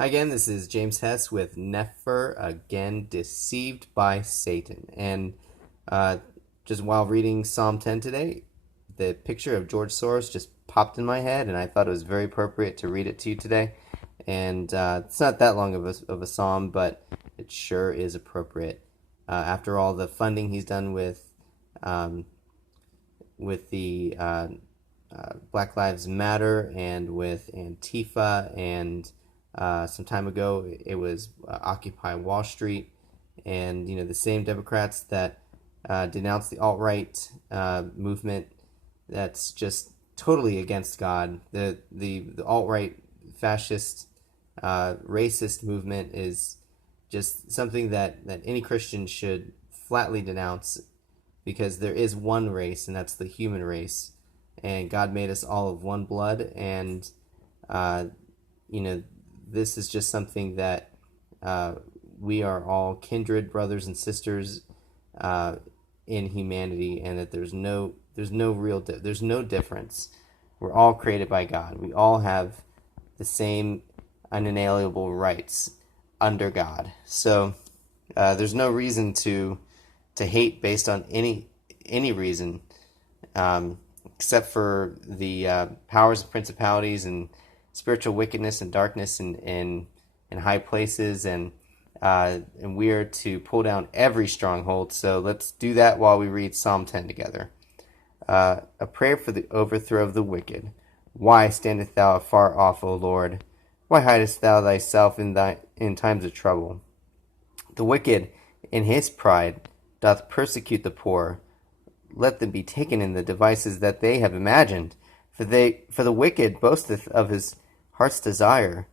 Hi again, this is James Hess with Nefer, again, deceived by Satan. And just while reading Psalm 10 today, the picture of George Soros just popped in my head, and I thought it was very appropriate to read it to you today. And it's not that long of a psalm, but it sure is appropriate. After all the funding he's done with the Black Lives Matter and with Antifa, and some time ago it was Occupy Wall Street, and the same Democrats that denounced the alt-right movement that's just totally against God. The alt-right fascist racist movement is just something that any Christian should flatly denounce, because there is one race, and that's the human race, and God made us all of one blood, and this is just something that we are all kindred brothers and sisters in humanity, and that there's no difference. We're all created by God. We all have the same unalienable rights under God. So there's no reason to hate based on any reason, except for the powers and principalities and spiritual wickedness and darkness in high places, and we are to pull down every stronghold. So let's do that while we read Psalm 10 together. A prayer for the overthrow of the wicked. Why standest thou afar off, O Lord? Why hidest thou thyself in times of trouble? The wicked in his pride doth persecute the poor. Let them be taken in the devices that they have imagined. For the wicked boasteth of his heart's desire,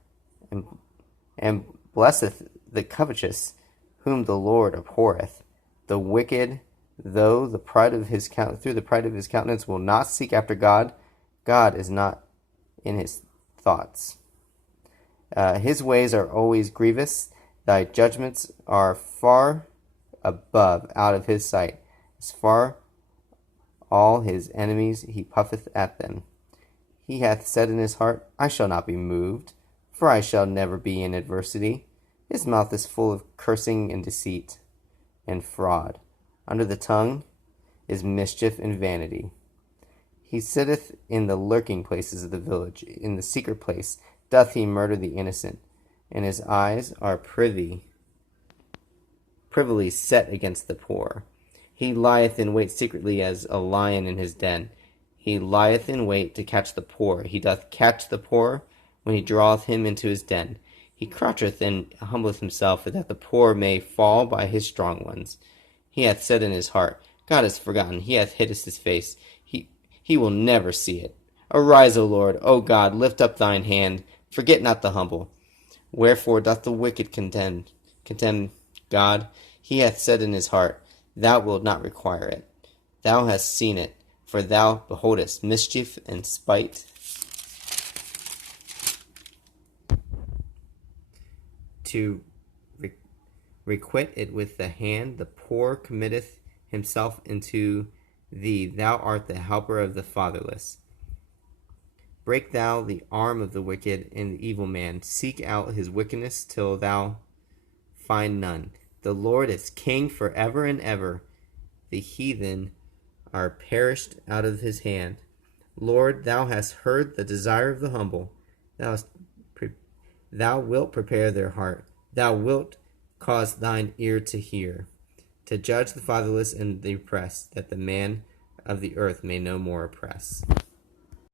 and blesseth the covetous, whom the Lord abhorreth. The wicked, through the pride of his countenance, will not seek after God. God is not in his thoughts. His ways are always grievous. Thy judgments are far above out of his sight. As far all his enemies he puffeth at them. He hath said in his heart, I shall not be moved, for I shall never be in adversity. His mouth is full of cursing and deceit and fraud. Under the tongue is mischief and vanity. He sitteth in the lurking places of the village. In the secret place doth he murder the innocent, and his eyes are privily set against the poor. He lieth in wait secretly as a lion in his den. He lieth in wait to catch the poor. He doth catch the poor when he draweth him into his den. He croucheth and humbleth himself, that the poor may fall by his strong ones. He hath said in his heart, God is forgotten. He hath hid his face. He will never see it. Arise, O Lord. O God, lift up thine hand. Forget not the humble. Wherefore doth the wicked contemn God? He hath said in his heart, Thou wilt not require it. Thou hast seen it, for thou beholdest mischief and spite. To requite it with the hand, the poor committeth himself into thee. Thou art the helper of the fatherless. Break thou the arm of the wicked and the evil man. Seek out his wickedness till thou find none. The Lord is king forever and ever. The heathen are perished out of his hand. Lord, thou hast heard the desire of the humble. Thou wilt prepare their heart. Thou wilt cause thine ear to hear, to judge the fatherless and the oppressed, that the man of the earth may no more oppress.